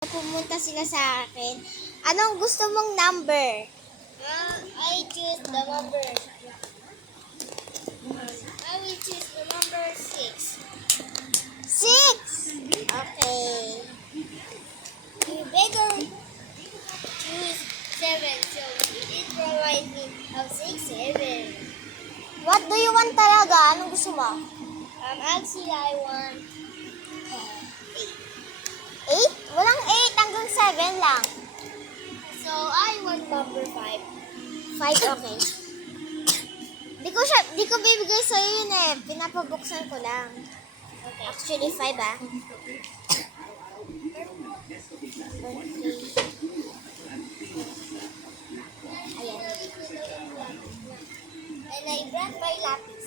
Pumunta sila sa akin. Anong gusto mong number? I choose the number. I will choose the number 6. 6! Okay. You better choose 7. So it provides me of 6, 7. What do you want talaga? Anong gusto mo? Actually, I want 8? Walang 8. Hanggang 7 lang. So I want number 5. 5, okay. Di ko bibigay sa'yo yun eh. Pinapabuksan ko lang. Okay. Actually, 5 ah. Ayan. And I brought my lapis.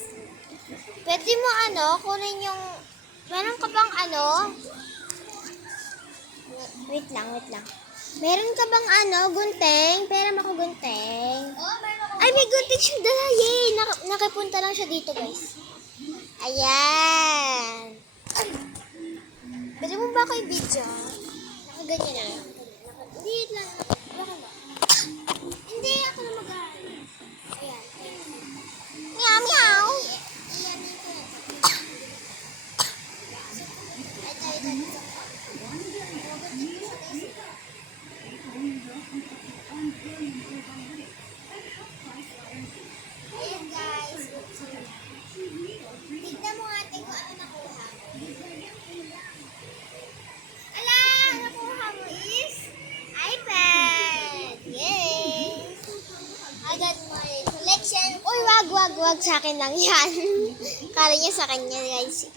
Pwede mo kunin yung... Meron ka bang Wait lang. Meron ka bang gunting? Pera mo ko gunting. Oh, meron ako. Ay, may gunting siyang dala. Yay! Nakapunta lang siya dito, guys. Ayan. Pwede mo ba ako i-video? Nakaganyan na. Hindi lang. Bakit ba? Hindi, ako na mag-aaral. Ayan. Meow, meow. Ito. Ayan guys. Tignan mo ate kung ano nakuha mo. Ala, nakuha mo is iPad. Yay! I got my collection. Uy, wag. Sa akin lang yan. Kala niya sa kanya, guys.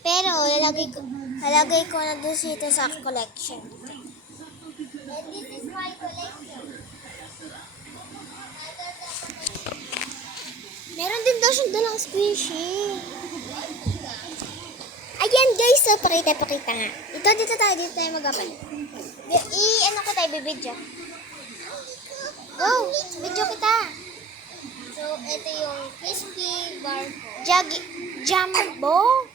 Pero, lalagay ko na doon dito sa collection. And this is my collection. Meron din daw siyang dalang squishy. Ayan, guys. So, pakita nga. Dito tayo mag-apal. Ko tayo, bibidyo. Go! Video kita. So, ito yung crispy barcode. Jumbo.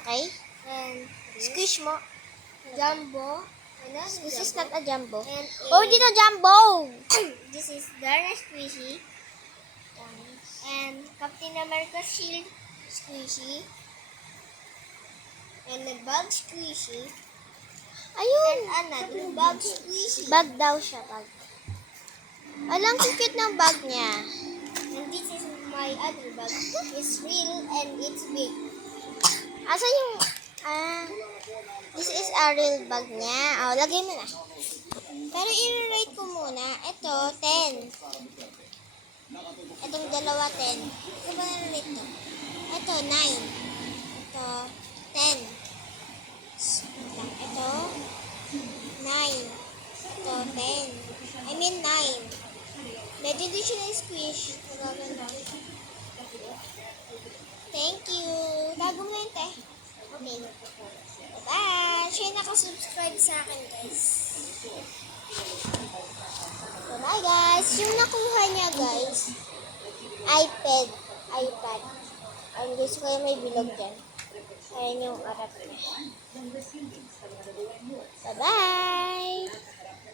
Okay. And Squish mo. jumbo. This is not a jumbo. And Oh, dito jumbo. this is Dara Squishy. And Captain America Shield Squishy. And the Bug Squishy. Ayun. And another Bug Squishy. Bag daw siya, bag. Alam ko cute ng bag niya. And this is my other bag. It's real and it's big. Asa yung... this is a real bag niya. Oh, lagay mo na. Pero i-rate ko muna. Ito, 10. Itong dalawa, 10. Ito ba na-rate to? Ito, 9. Ito, 10. Ito, 9. Ito, 10. I mean, 9. Medyo din siya na-squish. Magaganda. Thank you. Tago mo yun, te. Okay. Bye-bye. Siya yung nakasubscribe sa akin, guys. Bye-bye, guys. Yung nakuha niya, guys, iPad. Ang gusto ko yung may bilog dyan. Ayan yung arat niya. Bye-bye.